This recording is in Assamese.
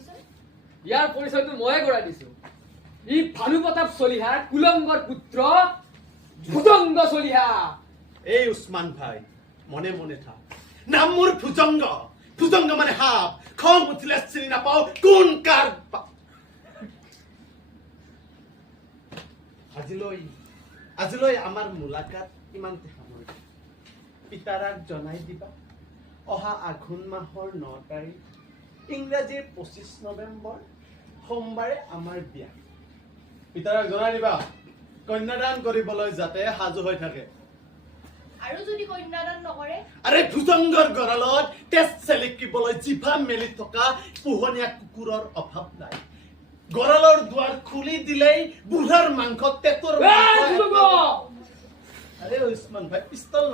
পৰিচয়? ইয়াৰ পৰিচয়টো ময়ে কৰাই দিছো। ই ভানু প্ৰতাপ চলিহাৰ কুলংগৰ পুত্ৰ ভুজংগ চলিহা। এই উছমান ভাই মনে মনে থাক, নাম মোৰ ভুজংগ। ভুজংগ মানে সাপ। খং উঠিলে চিনি নাপাও কোন কাৰ আজিলৈ আমাৰ মোলাকাত ইমানতে সামৰিছো। পিতাৰাক জনাই দিবা অহা আঘোণ মাহৰ 9 তাৰিখ ইংৰাজীৰ 25 নৱেম্বৰ সোমবাৰে আমাৰ বিয়া। পিতাৰাক জনাই দিবা কন্যাদান কৰিবলৈ যাতে সাজু হৈ থাকে। আৰু যদি কন্যাদান নকৰে? আৰে ভুজংগৰ গঁৰালত তেজ চেলেকিবলৈ জিভা মেলি থকা পোহনীয়া কুকুৰৰ অভাৱ নাই। গঁৰালৰ দুৱাৰ খুলি দিলেই বুঢ়াৰ মাংস তেতৰ। আৰে উছমান ভাই পিস্তল